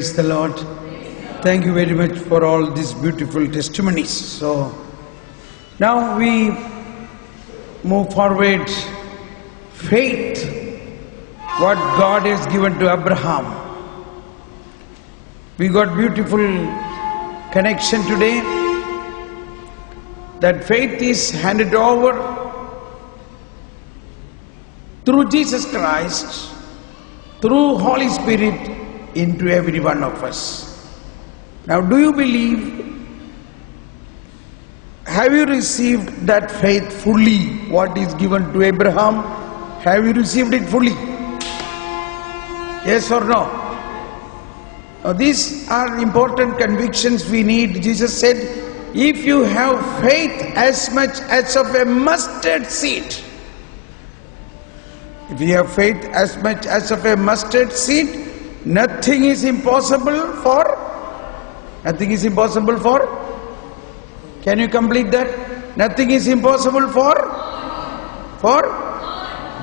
Praise the Lord. Thank you very much for all these beautiful testimonies. So now we move forward. Faith, what God has given to Abraham. We got beautiful connection today. That faith is handed over through Jesus Christ, through Holy Spirit, into every one of us. Now, do you believe? Have you received that faith fully? What is given to Abraham? Have you received it fully? Yes or no? Now, these are important convictions we need. Jesus said, if you have faith as much as of a mustard seed, if you have faith as much as of a mustard seed, nothing is impossible for, can you complete that? Nothing is impossible for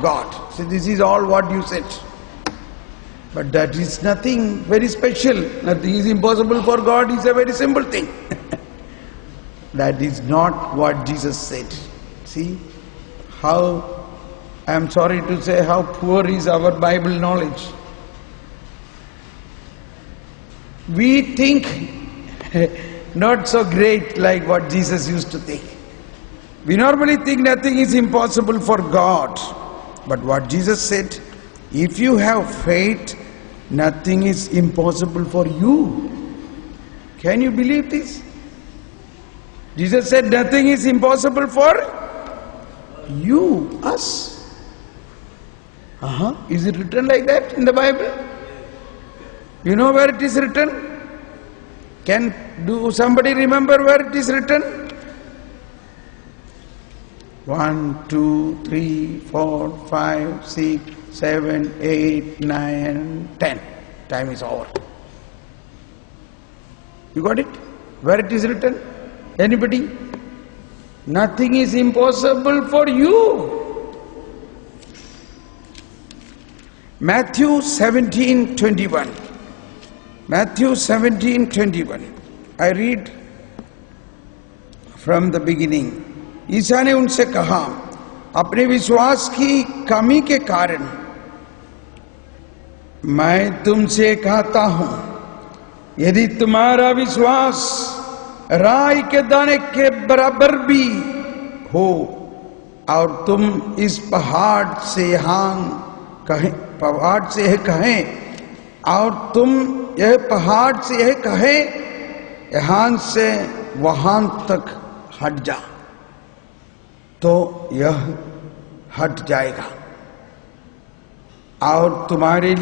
God. So this is all what you said. But that is nothing very special. Nothing is impossible for God is a very simple thing. That is not what Jesus said. See how, I am sorry to say, how poor is our Bible knowledge. We think not so great like what Jesus used to think. We normally think nothing is impossible for God. But what Jesus said, if you have faith, nothing is impossible for you. Can you believe this? Jesus said nothing is impossible for you, us. Is it written like that in the Bible? You know where it is written? Do somebody remember where it is written? 1, 2, 3, 4, 5, 6, 7, 8, 9, 10. Time is over. You got it? Where it is written? Anybody? Nothing is impossible for you. Matthew 17:21. Matthew 17:21. I read from the beginning. ईसा ने उनसे कहा, अपने विश्वास की कमी के कारण मैं तुमसे कहता हूं, यदि तुम्हारा विश्वास राई के दाने के बराबर भी हो और तुम इस पहाड़ से कहें और तुम यह पहाड़ से यह कहे, यहाँ से वहां तक हट जा, तो यह हट जाएगा। और तुम्हारे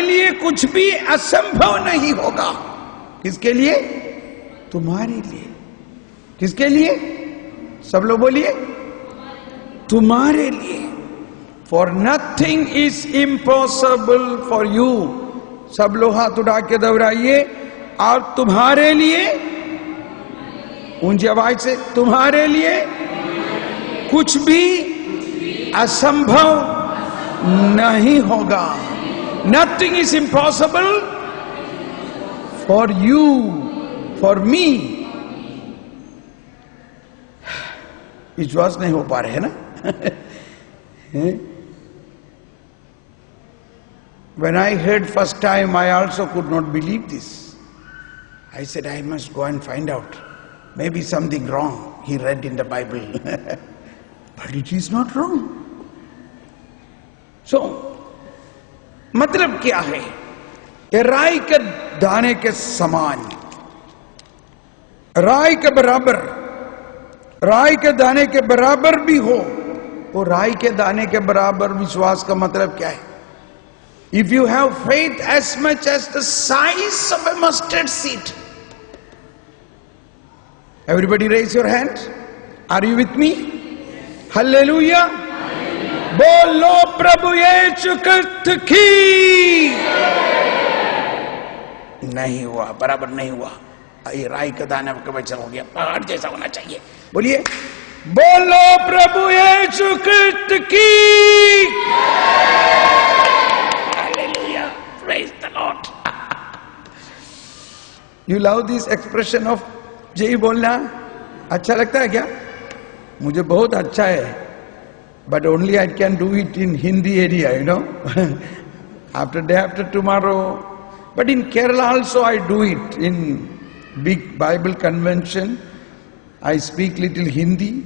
लिए कुछ भी असंभव नहीं होगा। किसके लिए? तुम्हारे लिए। किसके लिए? सब लोग बोलिए, तुम्हारे लिए। For nothing is impossible for you. सब लोग हाथ उठा के दोहराइए, और तुम्हारे लिए, ऊंची आवाज से, तुम्हारे लिए कुछ भी असंभव नहीं होगा। Nothing is impossible for you, for me. विश्वास नहीं हो पा रहे हैं ना? When I heard first time, I also could not believe this. I said, I must go and find out. Maybe something wrong he read in the Bible. But it is not wrong. So, मतलब क्या है? ये राई के दाने के समान, राई के बराबर, राई के दाने के बराबर भी हो। वो राई के दाने के बराबर विश्वास का मतलब क्या है? If you have faith as much as the size of a mustard seed. Everybody raise your hands. Are you with me? Hallelujah. बोलो प्रभु यीशु क्रिस्त की। नहीं हुआ, बराबर नहीं हुआ। ये राई का दाना का बच्चा हो गया, पहाड़ जैसा होना चाहिए। बोलिए, बोलो प्रभु यीशु क्रिस्त की। You love this expression of जय बोलना? अच्छा लगता है क्या? मुझे बहुत अच्छा है. But only I can do it in Hindi area, you know. After day after tomorrow. But in Kerala also I do it. In big Bible convention, I speak little Hindi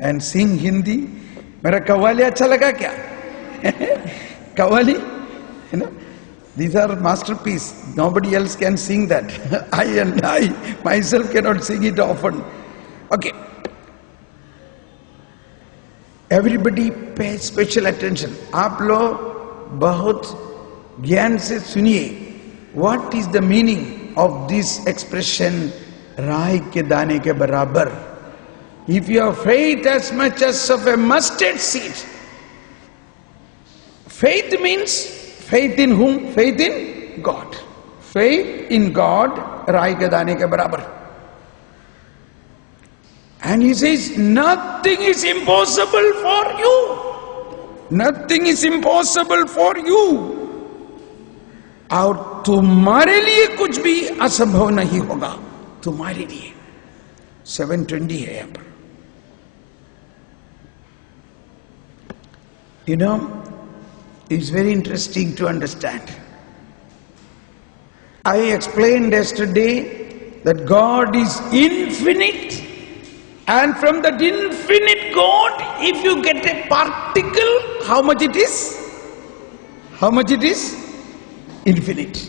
and sing Hindi. मेरा कव्वाली अच्छा लगा क्या? Qawwali, you know. These are masterpiece. Nobody else can sing that. I myself cannot sing it often. Okay. Everybody pay special attention. आप लोग बहुत ज्ञान से सुनिए. What is the meaning of this expression? राई के दाने के बराबर. If you have faith as much as of a mustard seed. Faith means faith in whom? Faith in God. Faith in God, राई के दाने के बराबर. And he says, nothing is impossible for you. Nothing is impossible for you. और तुम्हारे लिए कुछ भी असंभव नहीं होगा. तुम्हारे लिए. 720 है यहाँ पर. You know, it's very interesting to understand. I explained yesterday that God is infinite. And from that infinite God, if you get a particle, how much it is? How much it is? Infinite.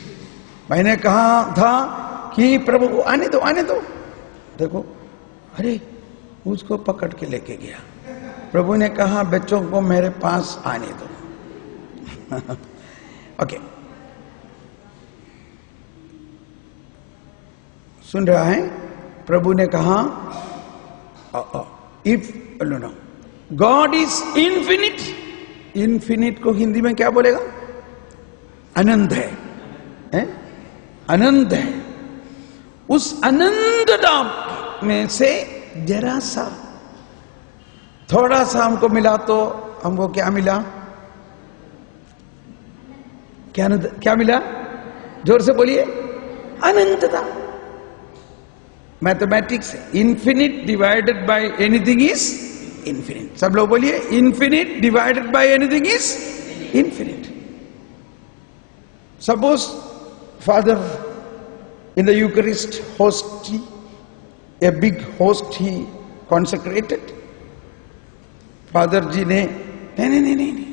मैंने कहा था कि प्रभु आने दो. देखो, अरे उसको पकड़ के लेके गया. प्रभु ने कहा बच्चों को मेरे पास आने दो. ओके. सुन रहा है? प्रभु ने कहा no. God is infinite. Infinite को हिंदी में क्या बोलेगा? अनंत है? अनंत है. उस अनंत में से जरा सा, थोड़ा सा हमको मिला तो हमको क्या मिला? क्या मिला? जोर से बोलिए. अनंतता. मैथमेटिक्स है. Infinite divided by anything is infinite. सब लोग बोलिए. Infinite divided by anything is infinite. Suppose father in the Eucharist host, a big host he consecrated. Father ji ने नहीं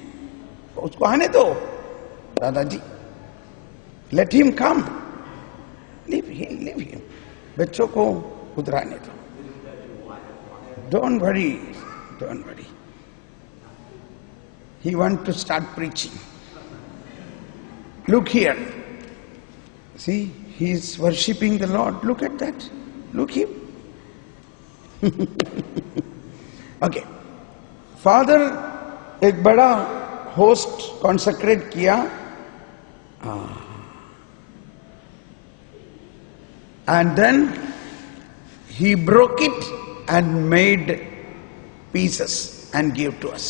उसको आने दो दादाजी. Let him come. Leave him. बच्चों को उतराने दो. Don't worry. He wants to start preaching. Look here. See, he is worshipping the Lord. Look at that. Look him. Okay. Father एक बड़ा host consecrate किया. And then he broke it and made pieces and gave to us.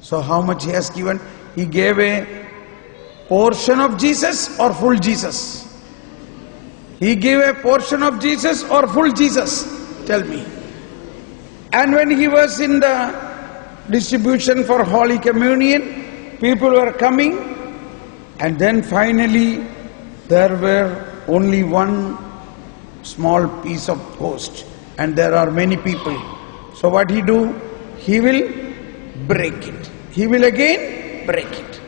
So how much he has given? He gave a portion of Jesus or full Jesus? He gave a portion of Jesus or full Jesus? Tell me. And when he was in the distribution for Holy Communion, people were coming, and then finally there were only one small piece of host, and there are many people. So what he do? He will break it. He will again break it.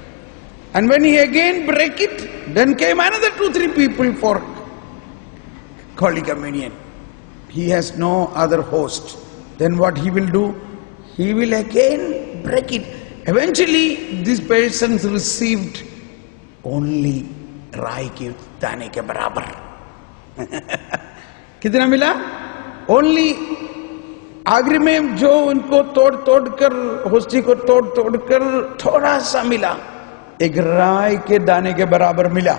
And when he again break it, then came another 2-3 people for Holy Communion. He has no other host. Then what he will do? He will again break it. Eventually, these persons received only राई के दाने के बराबर. कितना मिला? Only आखिर में जो उनको तोड़ कर होस्टी को तोड़ कर थोड़ा सा मिला, एक राई के दाने के बराबर मिला.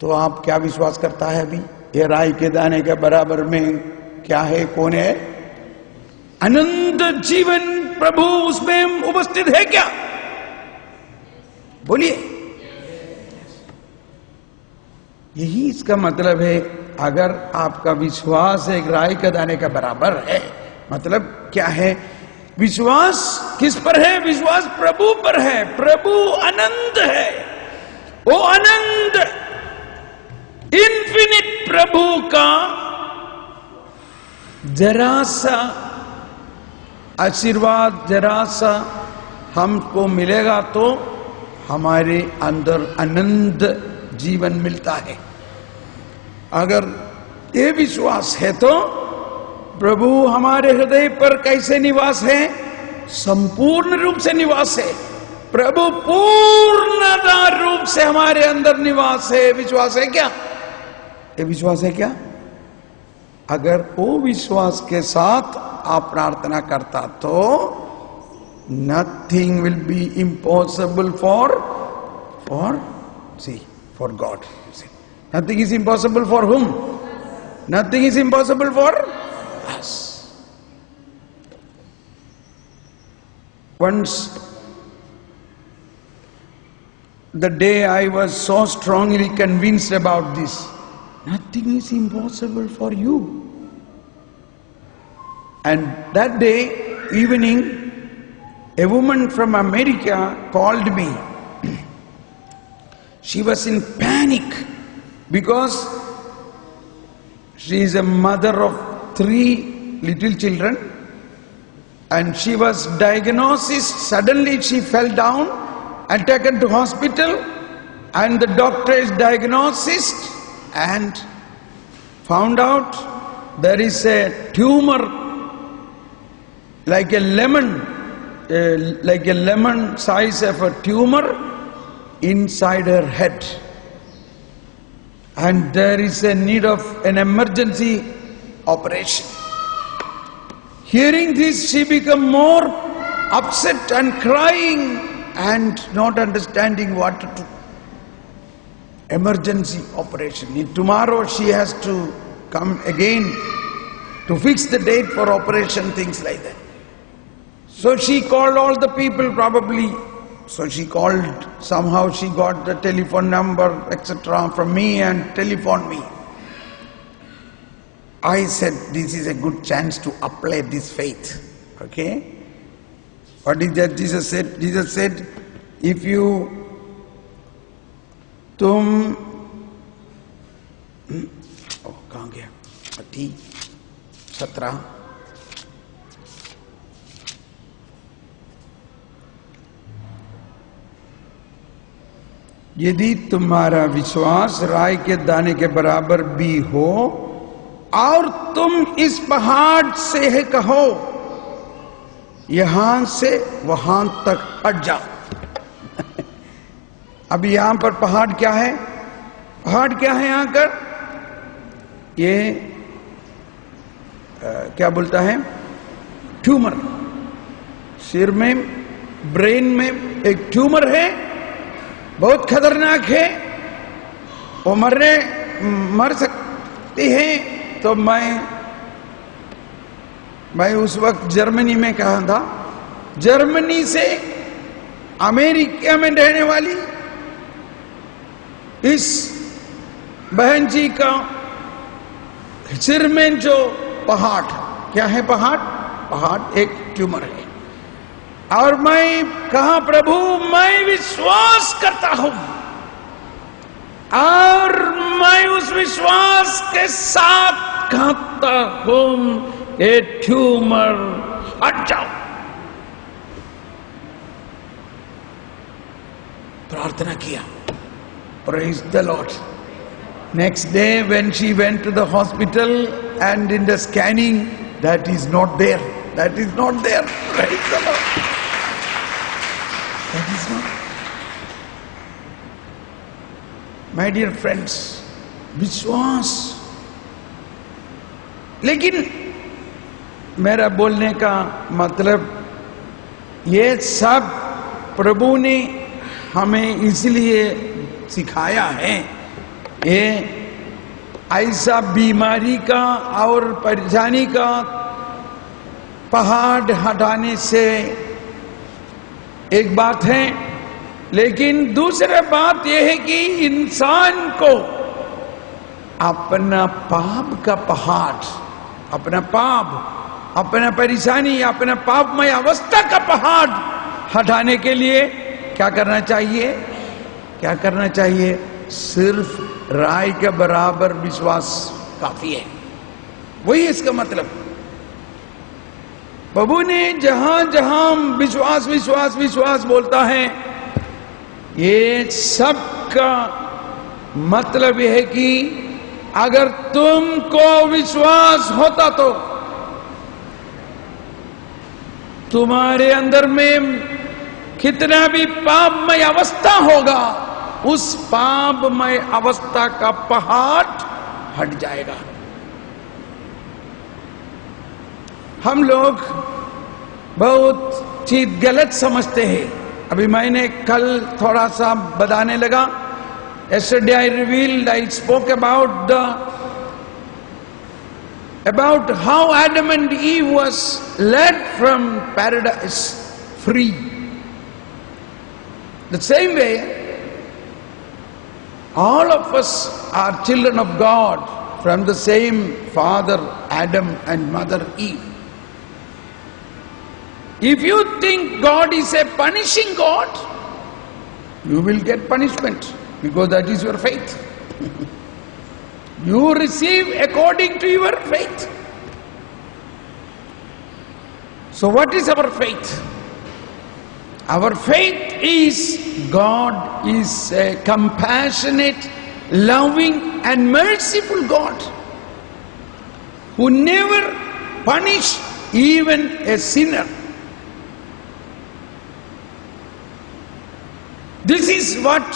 तो आप क्या विश्वास करता है अभी? ये राई के दाने के बराबर में क्या है? कौन है? अनंत जीवन प्रभु उसमें उपस्थित है क्या? बोलिए. यही इसका मतलब है। अगर आपका विश्वास एक राई के दाने का बराबर है, मतलब क्या है? विश्वास किस पर है? विश्वास प्रभु पर है। प्रभु अनंत है, वो अनंत इन्फिनिट प्रभु का जरा सा आशीर्वाद, जरा सा हमको मिलेगा तो हमारे अंदर अनंत जीवन मिलता है। अगर ये विश्वास है तो प्रभु हमारे हृदय पर कैसे निवास है? संपूर्ण रूप से निवास है। प्रभु पूर्णता रूप से हमारे अंदर निवास है। विश्वास है क्या? ये विश्वास है क्या? अगर वो विश्वास के साथ आप प्रार्थना करता तो nothing will be impossible for God. Nothing is impossible for whom? Nothing is impossible for us. Once, the day I was so strongly convinced about this, nothing is impossible for you. And that day, evening, a woman from America called me. She was in panic because she is a mother of 3 little children, and she was diagnosed. Suddenly she fell down and taken to hospital, and the doctor is diagnosed and found out there is a tumor like a lemon size of a tumor inside her head, and there is a need of an emergency operation. Hearing this, she became more upset and crying and not understanding what to do. Emergency operation. Tomorrow she has to come again to fix the date for operation, things like that. So she called all the people probably. So she called, somehow she got the telephone number, etc. from me and telephoned me. I said, this is a good chance to apply this faith. Okay? What is that Jesus said? Jesus said, if you, कहाँ गया? 17. यदि तुम्हारा विश्वास राई के दाने के बराबर भी हो और तुम इस पहाड़ से कहो यहां से वहां तक हट जाओ। अभी यहां पर पहाड़ क्या है? पहाड़ क्या है यहां कर? ये क्या बोलता है? ट्यूमर। सिर में, ब्रेन में एक ट्यूमर है, बहुत खतरनाक है, वो मर सकती है। तो मैं उस वक्त जर्मनी में कहा था, जर्मनी से अमेरिका में रहने वाली इस बहन जी का सिर में जो पहाड़, क्या है पहाड़? पहाड़ एक ट्यूमर है। और मैं कहा, प्रभु मैं विश्वास करता हूं और मैं उस विश्वास के साथ कहता हूं, ये ट्यूमर हट जाओ। प्रार्थना किया। Praise the Lord. Next day when she went to the hospital and in the scanning, that is not there. That is not there. Praise the Lord. That is not. My dear friends, विश्वास। लेकिन मेरा बोलने का मतलब ये सब प्रभु ने हमें इसलिए सिखाया है। ये ऐसा बीमारी का और परेशानी का पहाड़ हटाने से एक बात है, लेकिन दूसरी बात यह है कि इंसान को अपना पाप का पहाड़, अपना पाप, अपना परेशानी, अपना पापमय अवस्था का पहाड़ हटाने के लिए क्या करना चाहिए? क्या करना चाहिए? सिर्फ राई के बराबर विश्वास काफी है। वही इसका मतलब। प्रभु ने जहां जहां विश्वास विश्वास विश्वास बोलता है, ये सब का मतलब यह है कि अगर तुमको विश्वास होता तो तुम्हारे अंदर में कितना भी पापमय अवस्था होगा, उस पापमय अवस्था का पहाड़ हट जाएगा। हम लोग बहुत चीज गलत समझते हैं। अभी मैंने कल थोड़ा सा बताने लगा। Yesterday I revealed, I spoke about how Adam and Eve was led from paradise free. The same way, all of us are children of God from the same father Adam and mother Eve. If you think God is a punishing God, you will get punishment, because that is your faith. You receive according to your faith. So what is our faith? Our faith is God is a compassionate, loving and merciful God who never punish even a sinner. This is what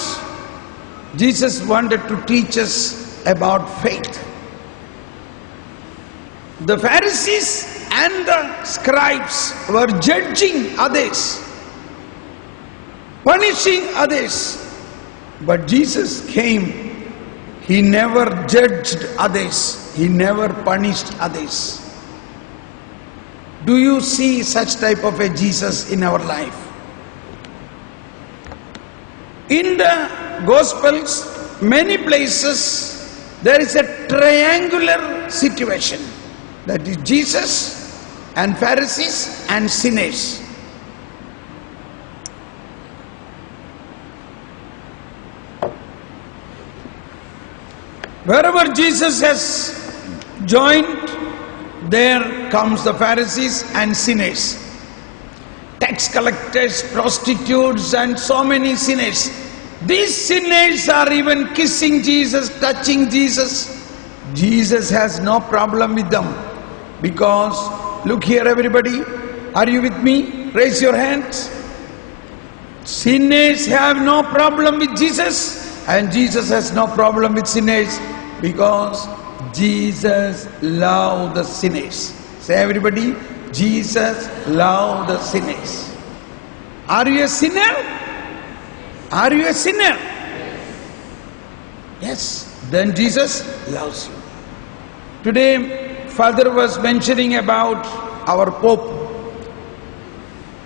Jesus wanted to teach us about faith. The Pharisees and the scribes were judging others, punishing others. But Jesus came, He never judged others, He never punished others. Do you see such type of a Jesus in our life? In the Gospels, many places, there is a triangular situation. That is Jesus and Pharisees and sinners. Wherever Jesus has joined, there comes the Pharisees and sinners. Tax collectors, prostitutes and so many sinners. These sinners are even kissing Jesus, touching Jesus. Jesus has no problem with them, because look here everybody, are you with me? Raise your hands. Sinners have no problem with Jesus, and Jesus has no problem with sinners, because Jesus loves the sinners. Say everybody, Jesus loves the sinners. Are you a sinner? Are you a sinner? Yes. Then Jesus loves you. Today, Father was mentioning about our Pope.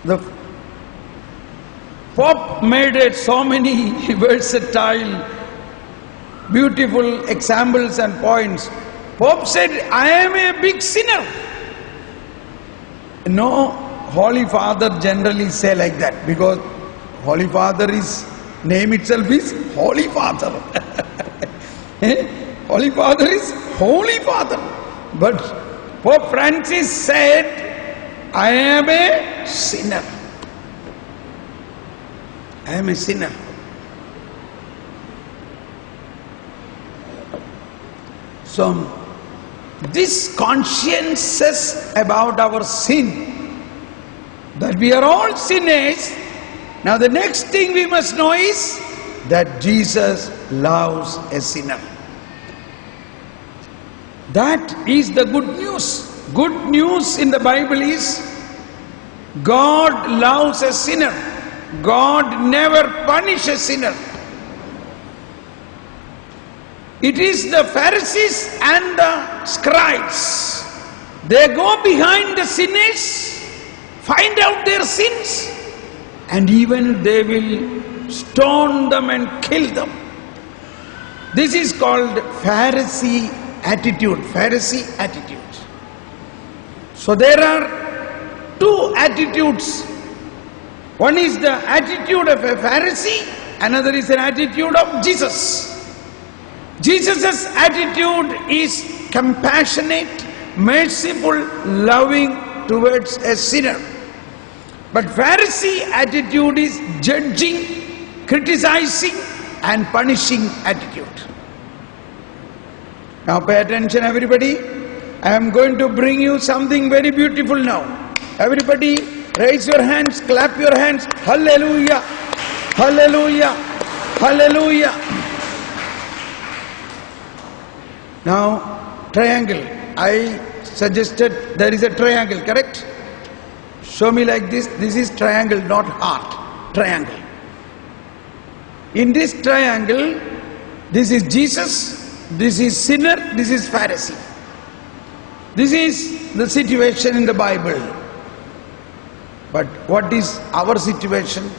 The Pope made it so many versatile, beautiful examples and points. Pope said, I am a big sinner. No, Holy Father generally say like that, because Holy Father is, name itself is Holy Father. Holy Father is Holy Father. But Pope Francis said, I am a sinner. I am a sinner. So, this conscience about our sin, that we are all sinners. Now the next thing we must know is that Jesus loves a sinner. That is the good news. Good news in the Bible is God loves a sinner. God never punishes a sinner. It is the Pharisees and the scribes. They go behind the sinners, find out their sins, and even they will stone them and kill them. This is called Pharisee attitude. Pharisee attitude. So there are two attitudes. One is the attitude of a Pharisee, another is an attitude of Jesus. Jesus' attitude is compassionate, merciful, loving towards a sinner. But Pharisee attitude is judging, criticizing and punishing attitude. Now pay attention everybody. I am going to bring you something very beautiful now. Everybody raise your hands, clap your hands. Hallelujah, hallelujah, hallelujah. Now triangle. I suggested there is a triangle, correct? Show me like this. This is triangle, not heart. Triangle. In this triangle, this is Jesus, this is sinner, this is Pharisee. This is the situation in the Bible. But what is our situation?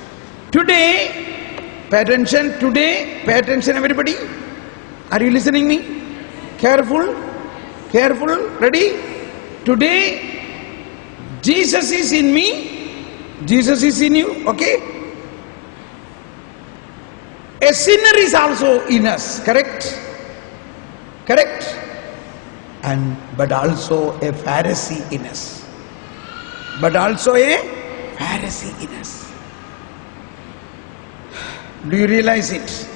Today, pay attention, everybody. Are you listening me? Careful, careful, ready? Today, Jesus is in me, Jesus is in you, okay? A sinner is also in us, correct? Correct? But also a Pharisee in us. But also a Pharisee in us. Do you realize it?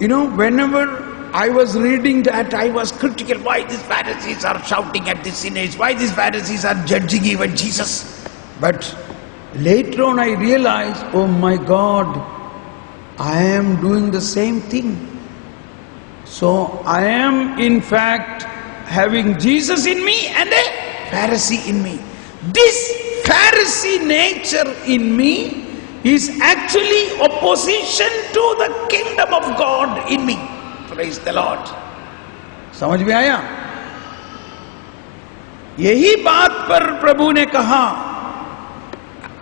You know, whenever I was reading that, I was critical. Why these Pharisees are shouting at the sinners? Why these Pharisees are judging even Jesus? But later on I realized, oh my God, I am doing the same thing. So I am in fact having Jesus in me and a Pharisee in me. This Pharisee nature in me is actually opposition to the kingdom of God in me. Praise the Lord. समझ में आया? यही बात पर प्रभु ने कहा,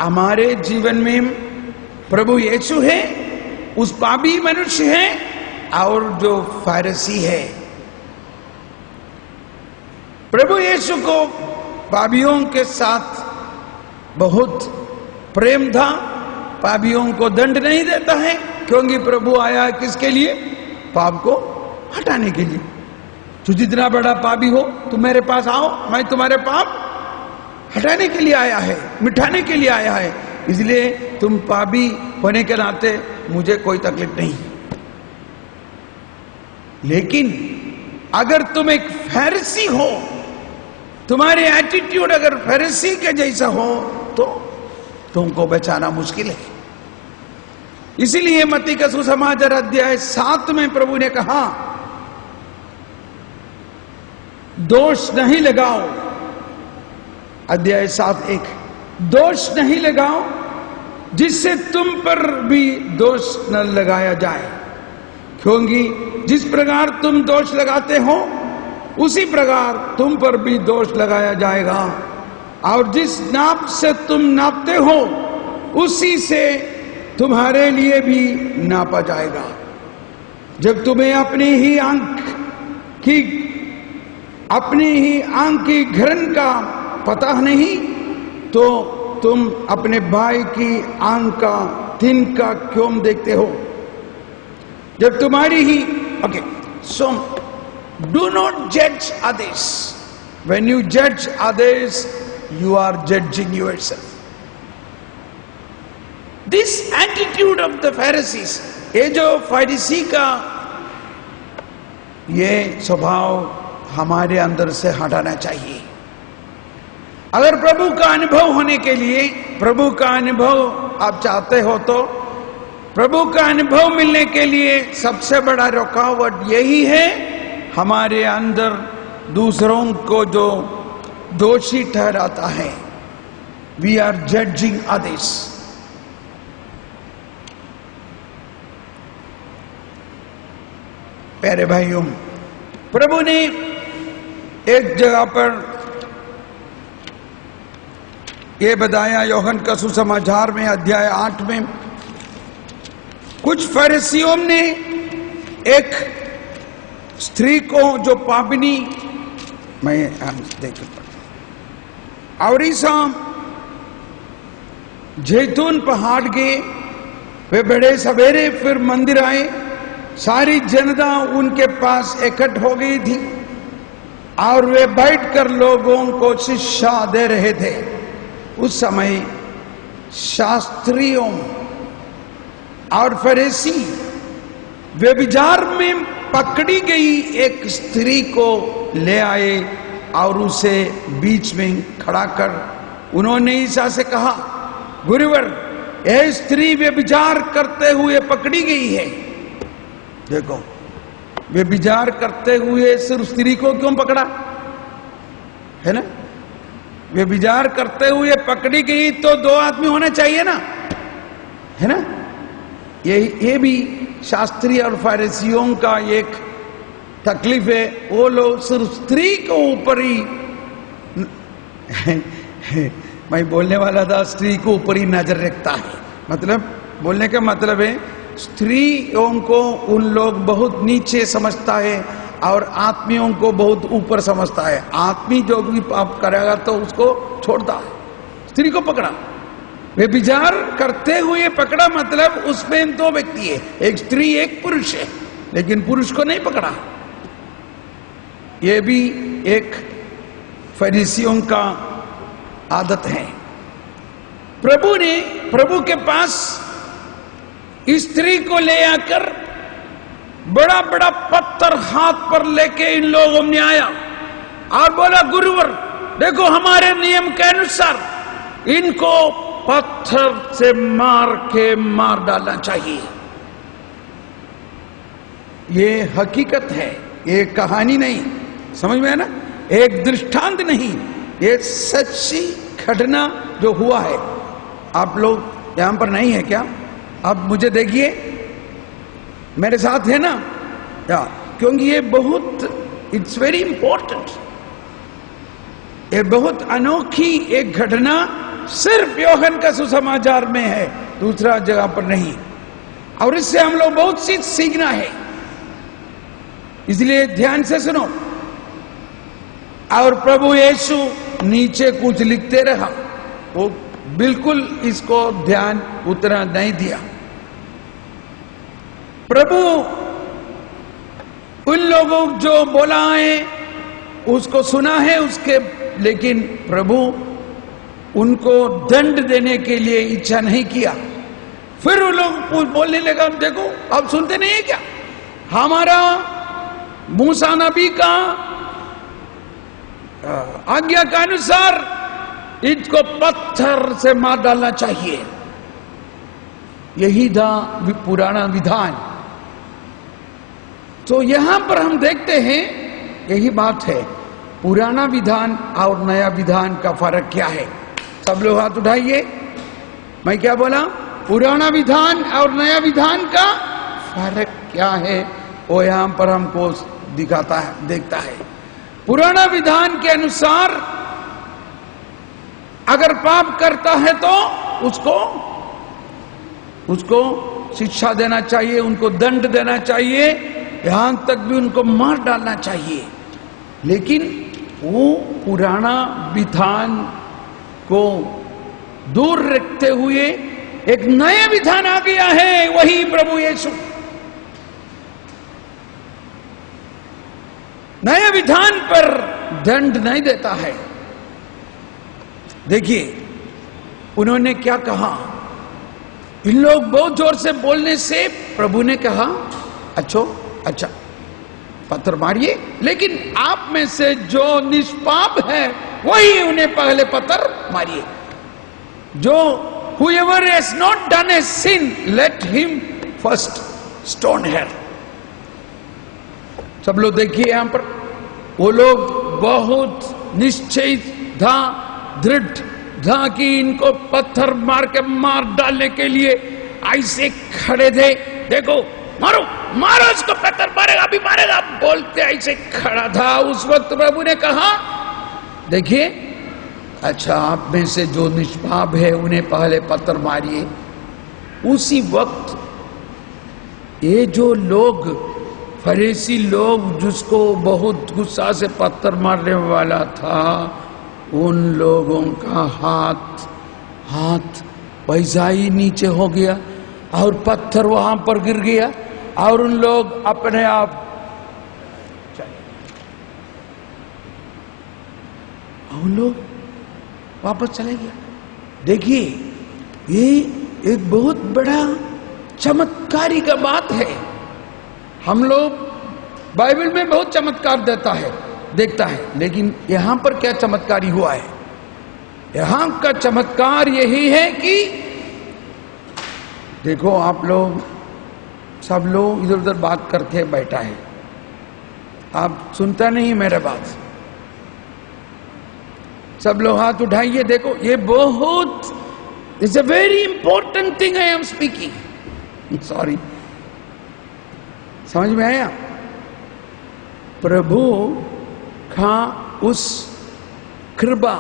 हमारे जीवन में प्रभु यीशु है, उस पापी मनुष्य है और जो फारसी है। प्रभु यीशु को पापियों के साथ बहुत प्रेम था, पापियों को दंड नहीं देता है, क्योंकि प्रभु आया किसके लिए? पाप को हटाने के लिए। तू जितना बड़ा पापी हो, तुम मेरे पास आओ, मैं तुम्हारे पाप हटाने के लिए आया है, मिटाने के लिए आया है। इसलिए तुम पापी होने के नाते मुझे कोई तकलीफ नहीं। लेकिन अगर तुम एक फरीसी हो, तुम्हारे एटीट्यूड अगर फरीसी के जैसा हो, तो तुमको बचाना मुश्किल है। इसीलिए मत्ती का सुसमाचार अध्याय 7 में प्रभु ने कहा, दोष नहीं लगाओ। अध्याय 7:1, दोष नहीं लगाओ जिससे तुम पर भी दोष न लगाया जाए, क्योंकि जिस प्रकार तुम दोष लगाते हो उसी प्रकार तुम पर भी दोष लगाया जाएगा, और जिस नाप से तुम नापते हो उसी से तुम्हारे लिए भी नापा जाएगा। जब तुम्हें अपनी ही आंख की घृण का पता नहीं, तो तुम अपने भाई की आंख का तिनका क्यों देखते हो? जब तुम्हारी ही so do not judge others. When you judge others, you are judging yourself. This attitude of the Pharisees, ये जो फारिसी का ये स्वभाव हमारे अंदर से हटाना चाहिए। अगर प्रभु का अनुभव होने के लिए, प्रभु का अनुभव आप चाहते हो, तो प्रभु का अनुभव मिलने के लिए सबसे बड़ा रुकावट यही है, हमारे अंदर दूसरों को जो दोषी ठहराता है। We are judging others. प्यारे भाइयों, प्रभु ने एक जगह पर यह बताया, यूहन्ना का सुसमाचार में अध्याय 8 में, कुछ फरीसियों ने एक स्त्री को जो पापिनी, मैं देख और जैतून पहाड़ गए, वे बड़े सवेरे फिर मंदिर आए, सारी जनता उनके पास इकट्ठ हो गई थी और वे बैठकर लोगों को शिक्षा दे रहे थे। उस समय शास्त्रियों और फरीसी व्यभिचार में पकड़ी गई एक स्त्री को ले आए और उसे बीच में खड़ा कर उन्होंने ईसा से कहा, गुरुवर, यह स्त्री व्यभिचार करते हुए पकड़ी गई है। देखो, व्यभिचार करते हुए सिर्फ स्त्री को क्यों पकड़ा है ना? व्यभिचार करते हुए पकड़ी गई तो 2 आदमी होना चाहिए ना, है ना? ये भी शास्त्री और फरीसियों का एक तकलीफ है। वो लोग सिर्फ स्त्री को ऊपर ही मैं बोलने वाला था, स्त्री को ऊपर ही नजर रखता है। मतलब बोलने का मतलब है स्त्रियों को उन लोग बहुत नीचे समझता है और आत्मियों को बहुत ऊपर समझता है। आत्मी जो भी पाप करेगा तो उसको छोड़ता है। स्त्री को पकड़ा, व्यभिचार करते हुए पकड़ा, मतलब उसमें 2 व्यक्ति है, एक स्त्री एक पुरुष है, लेकिन पुरुष को नहीं पकड़ा। यह भी एक फरीसियों का आदत है। प्रभु के पास स्त्री को ले आकर बड़ा बड़ा पत्थर हाथ पर लेके इन लोगों ने आया और बोला, गुरुवर देखो, हमारे नियम के अनुसार इनको पत्थर से मार डालना चाहिए। ये हकीकत है, ये कहानी नहीं, समझ में है ना? एक दृष्टांत नहीं, ये सच्ची घटना जो हुआ है। आप लोग यहां पर नहीं है क्या? आप मुझे देखिए, मेरे साथ है ना? क्योंकि ये बहुत, इट्स वेरी इंपॉर्टेंट, ये बहुत अनोखी एक घटना सिर्फ यूहन्ना का सुसमाचार में है, दूसरा जगह पर नहीं। और इससे हम लोग बहुत चीज सीखना है, इसलिए ध्यान से सुनो। और प्रभु यीशु नीचे कुछ लिखते रहा, वो बिल्कुल इसको ध्यान उतना नहीं दिया। प्रभु उन लोगों जो बोला है उसको सुना है उसके, लेकिन प्रभु उनको दंड देने के लिए इच्छा नहीं किया। फिर वो लोग बोलने लगा, देखो अब सुनते नहीं है क्या? हमारा मूसा नबी का आज्ञा के अनुसार इसको पत्थर से मार डालना चाहिए। यही था पुराना विधान। तो यहां पर हम देखते हैं यही बात है, पुराना विधान और नया विधान का फर्क क्या है? सब लोग हाथ उठाइए। मैं क्या बोला? पुराना विधान और नया विधान का फर्क क्या है वो यहां पर हमको दिखाता है, देखता है। पुराना विधान के अनुसार अगर पाप करता है तो उसको शिक्षा देना चाहिए, उनको दंड देना चाहिए, यहां तक भी उनको मार डालना चाहिए। लेकिन वो पुराना विधान को दूर रखते हुए एक नया विधान आ गया है, वही प्रभु यीशु। नया विधान पर दंड नहीं देता है। देखिए उन्होंने क्या कहा, इन लोग बहुत जोर से बोलने से प्रभु ने कहा, अच्छा पत्थर मारिए, लेकिन आप में से जो निष्पाप है वही उन्हें पहले पत्थर मारिए। जो whoever has not done a sin, let him first stone her। सब लोग देखिए यहां पर वो लोग बहुत निश्चय था, दृढ़ था कि इनको पत्थर मार के मार डालने के लिए ऐसे खड़े थे। देखो मारो मारो इसको, पत्थर मारेगा, अभी मारेगा, बोलते ऐसे खड़ा था। उस वक्त प्रभु ने कहा, देखिए अच्छा आप में से जो निष्पाप है उन्हें पहले पत्थर मारिए। उसी वक्त ये जो लोग फरीसी लोग जिसको बहुत गुस्सा से पत्थर मारने वाला था, उन लोगों का हाथ वैसा ही नीचे हो गया और पत्थर वहां पर गिर गया और उन लोग अपने आप उन लोग वापस चले गया। देखिए, ये एक बहुत बड़ा चमत्कारी का बात है। हम लोग बाइबल में बहुत चमत्कार देखता है, लेकिन यहां पर क्या चमत्कारी हुआ है? यहां का चमत्कार यही है कि देखो, आप लोग सब लोग इधर उधर बात करके बैठा है, आप सुनता नहीं मेरा बात। सब लोग हाथ उठाइए। देखो, ये बहुत it's a very important thing I am speaking. Sorry, समझ में आया? प्रभु का उस कृपा,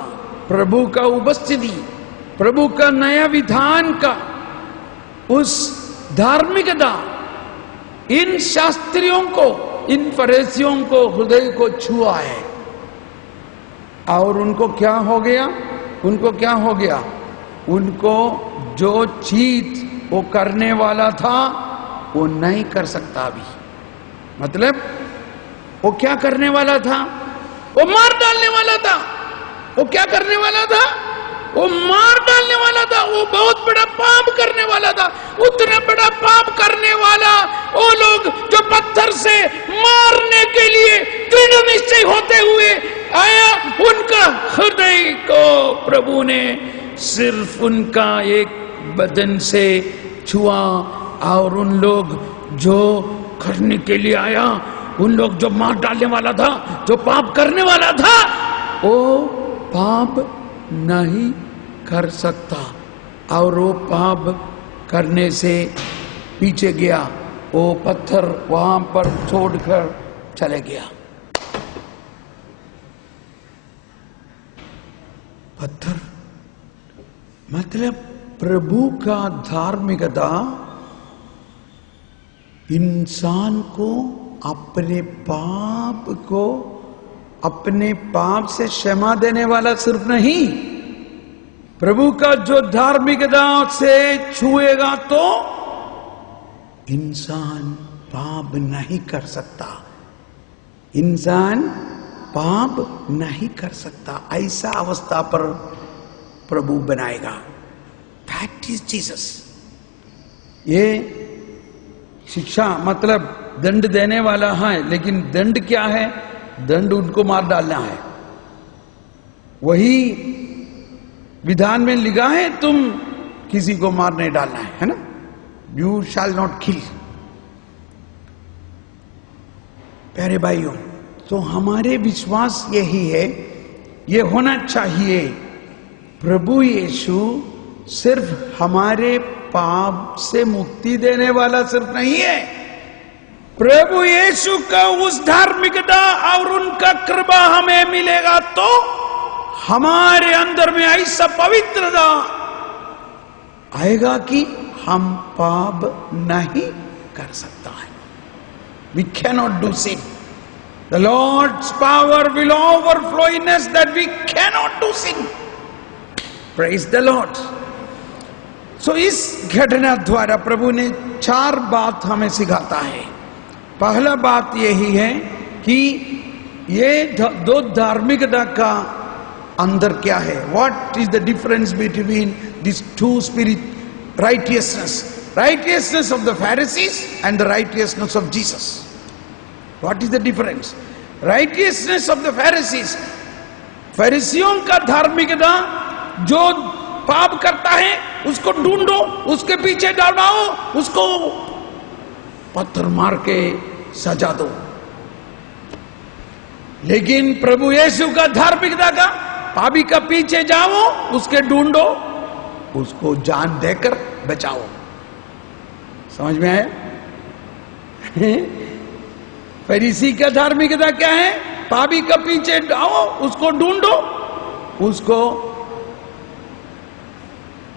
प्रभु का उपस्थिति, प्रभु का नया विधान का उस धार्मिकता इन शास्त्रियों को, इन फरीसियों को हृदय को छुआ है। और उनको क्या हो गया? उनको जो चीज वो करने वाला था वो नहीं कर सकता अभी। मतलब वो क्या करने वाला था? वो मार डालने वाला था। वो क्या करने वाला था? वो मार डालने वाला था। वो बहुत बड़ा पाप करने वाला था। उतना बड़ा पाप करने वाला वो लोग जो पत्थर से मारने के लिए दृढ़ निश्चय होते हुए आया, उनका हृदय को प्रभु ने सिर्फ उनका एक बदन से छुआ। और उन लोग जो करने के लिए आया, उन लोग जो मार डालने वाला था, जो पाप करने वाला था, वो पाप नहीं कर सकता। और वो पाप करने से पीछे गया, वो पत्थर वहां पर छोड़कर चले गया। पत्थर मतलब प्रभु का धार्मिकता इंसान को अपने पाप से क्षमा देने वाला सिर्फ नहीं, प्रभु का जो धार्मिकता से छुएगा तो इंसान पाप नहीं कर सकता। इंसान पाप नहीं कर सकता। ऐसा अवस्था पर प्रभु बनाएगा। That is Jesus. ये शिक्षा मतलब दंड देने वाला है, लेकिन दंड क्या है? दंड उनको मार डालना है। वही विधान में लिखा है, तुम किसी को मार नहीं डालना है ना? You shall not kill. प्यारे भाइयों, तो हमारे विश्वास यही है, ये होना चाहिए, प्रभु यीशु सिर्फ हमारे पाप से मुक्ति देने वाला सिर्फ नहीं है, प्रभु यीशु का उस धार्मिकता और उनका कृपा हमें मिलेगा तो हमारे अंदर में ऐसा पवित्रता आएगा कि हम पाप नहीं कर सकता है। We cannot do sin. The Lord's power will overflow in us that we cannot do sin. Praise the Lord. So इस घटना द्वारा प्रभु ने 4 बात हमें सिखाता है। पहला बात यही है कि ये दो धार्मिकता का अंदर क्या है? What is the difference between these two spirit righteousness of the Pharisees and the righteousness of Jesus? What is the difference? Righteousness of the Pharisees, फरीसियों का धार्मिकता, जो पाप करता है उसको ढूंढो, उसके पीछे दौड़ाओ, उसको पत्थर मार के सजा दो। लेकिन प्रभु यीशु का धार्मिकता का, पापी का पीछे जाओ, उसके ढूंढो, उसको जान देकर बचाओ। समझ में आया? फरीसी का धार्मिकता क्या है? पापी का पीछे जाओ, उसको ढूंढो, उसको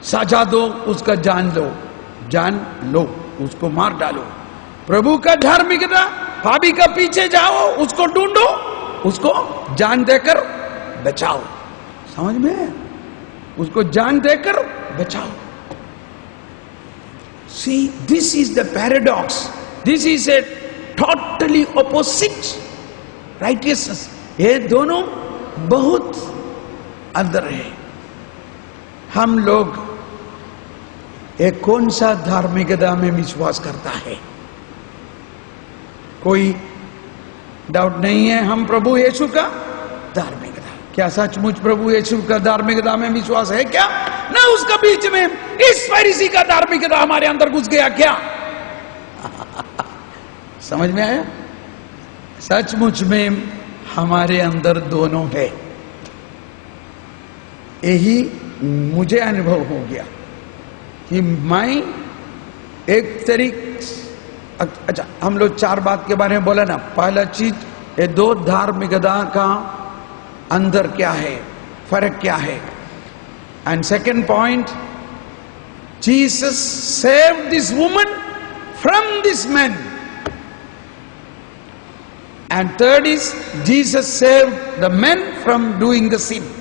सजा दो, उसका जान लो, उसको मार डालो। प्रभु का धार्मिकता, पापी का पीछे जाओ, उसको ढूंढो, उसको जान देकर बचाओ। समझ में आया? उसको जान देकर बचाओ। See, this is the paradox. This is a totally opposite righteousness. ये दोनों बहुत अंदर है। हम लोग एक कौन सा धार्मिकता में विश्वास करता है? कोई डाउट नहीं है, हम प्रभु यीशु का धार्मिकता। क्या सचमुच प्रभु यीशु का धार्मिकता में विश्वास है क्या? ना उसका बीच में इस फरीसी का धार्मिकता हमारे अंदर घुस गया क्या? समझ में आया? सचमुच में हमारे अंदर दोनों है। यही मुझे अनुभव हो गया कि मैं एक तरीके, अच्छा हम लोग 4 बात के बारे में बोला ना। पहला चीज, ये दो धार्मिकता का अंदर क्या है, फर्क क्या है। And second point, Jesus saved this woman from this man. And third is Jesus saved the man from doing the sin.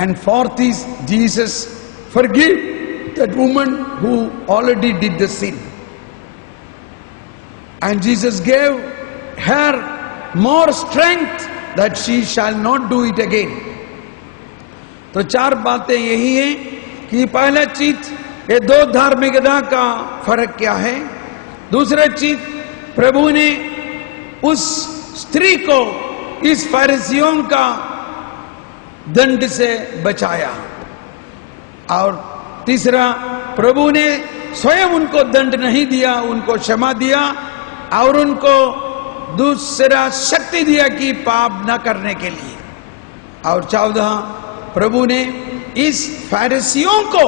And fourth is Jesus forgive that woman who already did the sin. And Jesus gave her more strength that she shall not do it again. तो 4 बातें यही है कि पहला चीज, ये दो धार्मिकता का फर्क क्या है। दूसरा चीज, प्रभु ने उस स्त्री को इस फरीसियों का दंड से बचाया। और तीसरा, प्रभु ने स्वयं उनको दंड नहीं दिया, उनको क्षमा दिया और उनको दूसरा शक्ति दिया कि पाप न करने के लिए। और 14, प्रभु ने इस फरीसियों को